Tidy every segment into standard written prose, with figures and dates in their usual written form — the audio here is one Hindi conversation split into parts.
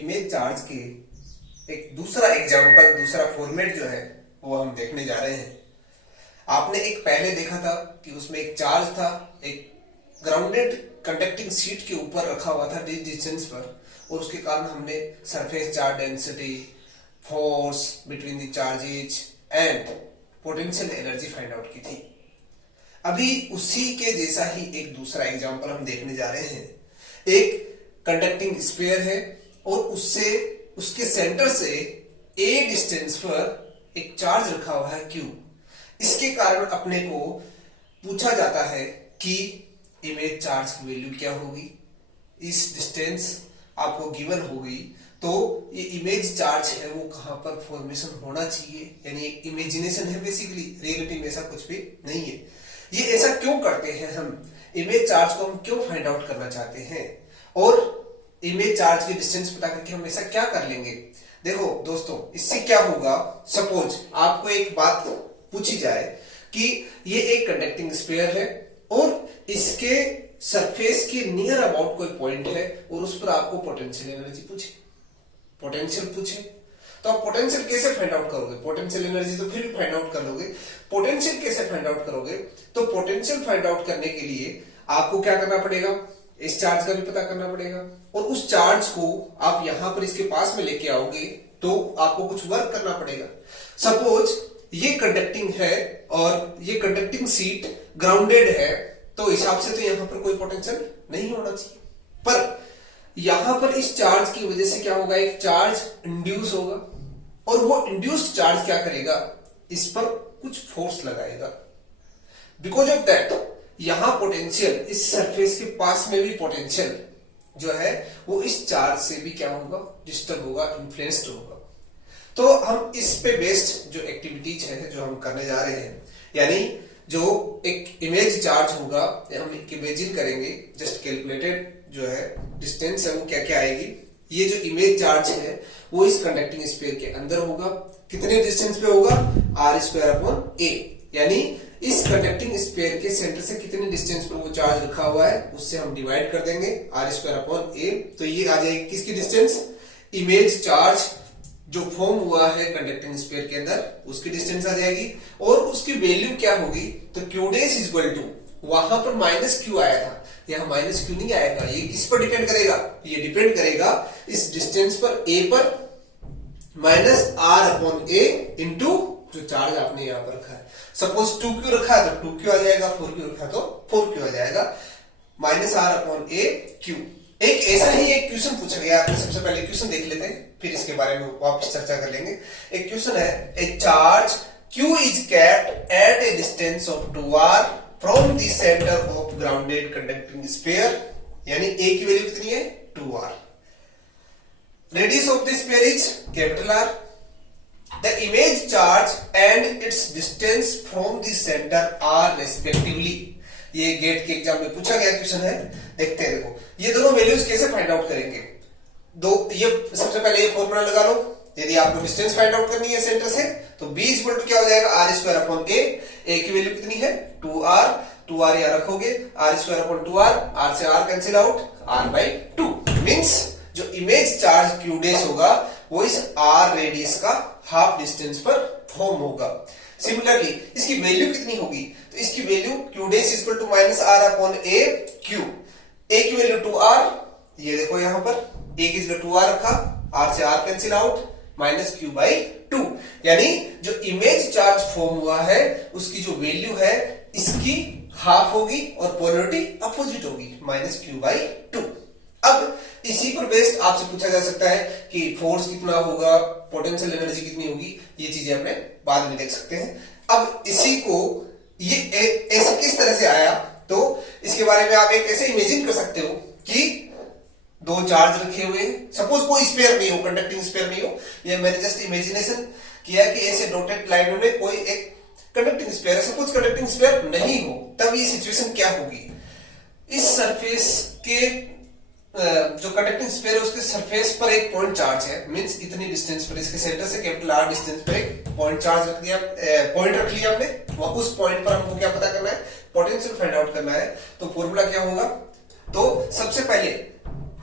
इमेज चार्ज के एक दूसरा एग्जाम्पल, दूसरा फॉर्मेट जो है वो हम देखने जा रहे हैं। आपने एक पहले देखा था कि उसमें एक चार्ज था, एक ग्राउंडेड कंडक्टिंग शीट के ऊपर रखा हुआ था डिस्टेंस पर, और उसके कारण हमने surface charge density, force between the charges and potential energy find out की थी। अभी उसी के जैसा ही एक दूसरा एग्जांपल हम देखने जा रहे हैं। एक कंडक्टिंग स्फीयर है और उसके सेंटर से ए डिस्टेंस पर एक चार्ज रखा हुआ है Q। इसके कारण अपने को पूछा जाता है कि इमेज चार्ज की वैल्यू क्या होगी। इस डिस्टेंस आपको गिवन होगी तो ये इमेज चार्ज है वो कहां पर फॉर्मेशन होना चाहिए, यानी एक इमेजिनेशन है बेसिकली, रियलिटी में ऐसा कुछ भी नहीं है। ये ऐसा क्यों करते हैं हम, इमेज चार्ज को हम क्यों फाइंड आउट करना चाहते हैं, और इमेज चार्ज की डिस्टेंस पता करके हम ऐसा क्या कर लेंगे। देखो दोस्तों, इससे क्या होगा, सपोज आपको एक बात पूछी जाए कि ये एक कंडक्टिंग स्फीयर है और इसके सरफेस के नियर अबाउट कोई पॉइंट है और उस पर आपको पोटेंशियल एनर्जी पूछे, पोटेंशियल पूछे, तो आप पोटेंशियल कैसे फाइंड आउट करोगे। पोटेंशियल एनर्जी तो फिर भी फाइंड आउट कर लोगे, पोटेंशियल कैसे फाइंड आउट करोगे। तो पोटेंशियल फाइंड आउट करने के लिए आपको क्या करना पड़ेगा, इस चार्ज का भी पता करना पड़ेगा, और उस चार्ज को आप यहां पर इसके पास में लेके आओगे तो आपको कुछ वर्क करना पड़ेगा। सपोज ये कंडक्टिंग है और ये कंडक्टिंग सीट ग्राउंडेड है, तो हिसाब से तो यहां पर कोई पोटेंशियल नहीं होना चाहिए, पर यहां पर इस चार्ज की वजह से क्या होगा, एक चार्ज इंड्यूस होगा, और वो इंड्यूस्ड चार्ज क्या करेगा, इस पर कुछ फोर्स लगाएगा। बिकॉज ऑफ दैट यहां पोटेंशियल, इस सरफेस के पास में भी पोटेंशियल जो है वो इस चार्ज से भी क्या होगा, डिस्टर्ब होगा, इन्फ्लुएंस्ड होगा। तो हम इस पे बेस्ड जो एक्टिविटीज है जो हम करने जा रहे हैं, यानी जो एक इमेज चार्ज होगा, हम इमेजिन करेंगे, जस्ट कैलकुलेटेड जो है डिस्टेंस है वो क्या क्या आएगी। ये जो इमेज चार्ज है वो इस कंडक्टिंग स्फीयर के अंदर होगा, कितने डिस्टेंस पे होगा, r²/a, यानी इस कंडक्टिंग स्फीयर के सेंटर से कितने डिस्टेंस पर वो चार्ज रखा हुआ है उससे हम डिवाइड कर देंगे r²/a। तो ये आ जाएगी किसकी डिस्टेंस, इमेज चार्ज जो फॉर्म हुआ है कंडक्टिंग स्फीयर के अंदर उसकी डिस्टेंस आ जाएगी, और उसकी वैल्यू क्या होगी, तो q डैश इक्वल टू, वहां पर -q आया था, यहां -q नहीं आएगा। ये किस पर डिपेंड करेगा, ये डिपेंड करेगा इस डिस्टेंस पर a पर -r/a इंटू जो चार्ज आपने यहां पर रखा है। सपोज 2q रखा है तो 2q आ जाएगा, 4q रखा है तो 4q आ जाएगा, -r/a q। एक ऐसा ही एक क्वेश्चन पूछा गया आपने, सबसे पहले क्वेश्चन देख लेते हैं फिर इसके बारे में वापस चर्चा कर लेंगे। एक क्वेश्चन है, a charge q is kept at a distance of 2r from the centre of grounded conducting sphere, यानी a की वैल्यू कितनी है, 2r। Radius of the sphere is capital R। The image charge and its distance from the centre r respectively. ये गेट के एग्जाम में पूछा गया क्वेश्चन है, देखते हैं। देखो ये दोनों वैल्यूज कैसे फाइंड आउट करेंगे, ये सबसे पहले ये फॉर्मूला लगा लो। यदि आपको डिस्टेंस फाइंड आउट करनी है सेंटर से तो b इक्वल टू क्या हो जाएगा, r²/a। a की वैल्यू कितनी है, 2r यहां रखोगे, r²/2r, r से r cancel out, r/2 means जो इमेज चार्ज q डैश होगा वो इस r रेडियस का हाफ डिस्टेंस पर फॉर्म होगा। सिमिलरली इसकी वैल्यू कितनी होगी, तो इसकी value q dash equal to -r/a q। a की वैल्यू 2r, ये देखो यहां पर a की जगह 2r रखा, r से r कैंसिल आउट, -q/2, यानी जो इमेज चार्ज फॉर्म हुआ है उसकी जो वैल्यू है इसकी हाफ होगी और पोलैरिटी अपोजिट होगी, -q/2। अब इसी पर बेस्ड आपसे पूछा जा सकता है कि फोर्स कितना होगा, पोटेंशियल एनर्जी कितनी होगी, ये चीजें अपने बाद में देख सकते हैं। अब इसी को ये ऐसे किस तरह से आया, तो इसके बारे में आप एक ऐसे इमेजिन कर सकते हो कि दो चार्ज रखे हुए, सपोज कोई स्फीयर नहीं हो, कंडक्टिंग स्फीयर नहीं हो, ये मैंने जस्ट इमेजिनेशन किया कि ऐसे डॉटेड लाइन में कोई एक कंडक्टिंग स्फीयर है। सपोज कंडक्टिंग स्फीयर नहीं हो तब ये सिचुएशन क्या होगी, इस सरफेस के जो कंडक्टिंग स्फीयर है उसके सरफेस पर एक पॉइंट चार्ज है, मींस इतनी डिस्टेंस पर, इसके सेंटर से कैपिटल R डिस्टेंस पर एक पॉइंट चार्ज रख दिया, पॉइंट रख लिया हमने, उस पॉइंट पर हमको क्या पता करना है, पोटेंशियल फाइंड आउट करना है। तो फॉर्मूला क्या होगा, तो सबसे पहले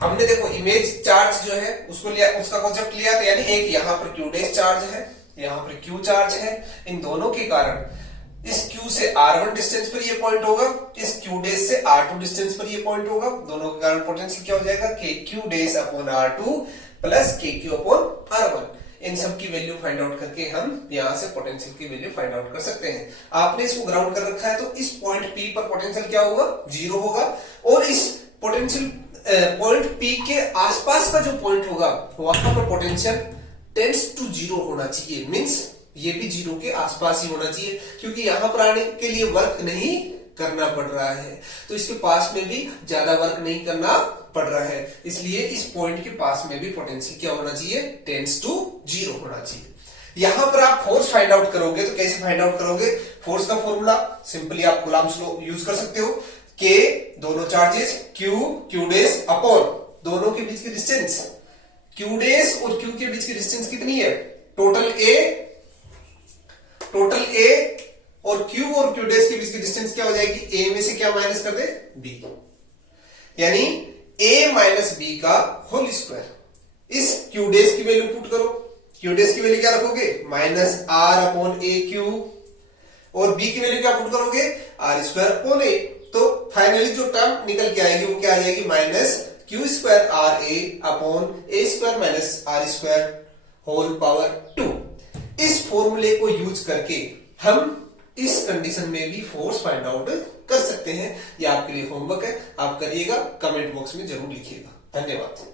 हमने देखो इमेज चार्ज जो है उसको लिया, उसका कॉन्सेप्ट लिया, तो यानी एक यहां पर क्यू डैश चार्ज है, यहां पर क्यू चार्ज है, इन दोनों के कारण इस क्यू से r1 डिस्टेंस पर ये पॉइंट होगा, इस क्यू डैश से r2 डिस्टेंस पर ये पॉइंट होगा, दोनों के कारण पोटेंशियल क्या हो जाएगा, के Q dash upon r2 plus के क्यू अपॉन r1। इन सब की वैल्यू फाइंड आउट करके हम यहां से पोटेंशियल की वैल्यू फाइंड आउट कर सकते हैं। आपने इसको ग्राउंड कर रखा है तो इस पॉइंट P पर पोटेंशियल क्या होगा, 0 होगा, और इस पोटेंशियल पॉइंट P के आसपास का जो पॉइंट होगा वहां पर पोटेंशियल टेंड्स टू 0 होना चाहिए, मींस ये भी 0 के आसपास ही होना चाहिए, क्योंकि यहां पर आने के लिए वर्क नहीं करना पड़ रहा है, तो इसके पास में भी ज्यादा वर्क नहीं करना पड़ रहा है, इसलिए इस पॉइंट के पास में भी पोटेंशियल क्या होना चाहिए, टेंड्स टू 0 होना चाहिए। यहां पर आप फोर्स फाइंड आउट करोगे तो कैसे फाइंड आउट करोगे, फोर्स का फॉर्मूला सिंपली आप कूलम्ब्स लॉ यूज कर सकते हो, के दोनों चार्जेस क्यू डैश अपॉन दोनों के बीच की डिस्टेंस, क्यू डैश और क्यू के बीच की डिस्टेंस कितनी है, टोटल ए और क्यू डैश के बीच की डिस्टेंस क्या हो जाएगी, ए में से क्या माइनस कर दे, बी, यानी a माइनस बी का होल स्क्वायर। इस क्यू डैश की वैल्यू पुट करो, क्यू डैश की वैल्यू क्या रखोगे, minus r upon a q, और बी की वैल्यू क्या पुट करोगे, आर स्क्वायर अपॉन ए, तो फाइनली जो टर्म निकल के आएगी वो क्या आ जाएगी, minus q square r a upon a square minus r square whole power 2। इस फॉर्मूले को यूज करके हम इस कंडीशन में भी फोर्स फाइंड आउट कर सकते हैं। यह आपके लिए होमवर्क है, आप करिएगा, कमेंट बॉक्स में जरूर लिखिएगा। धन्यवाद।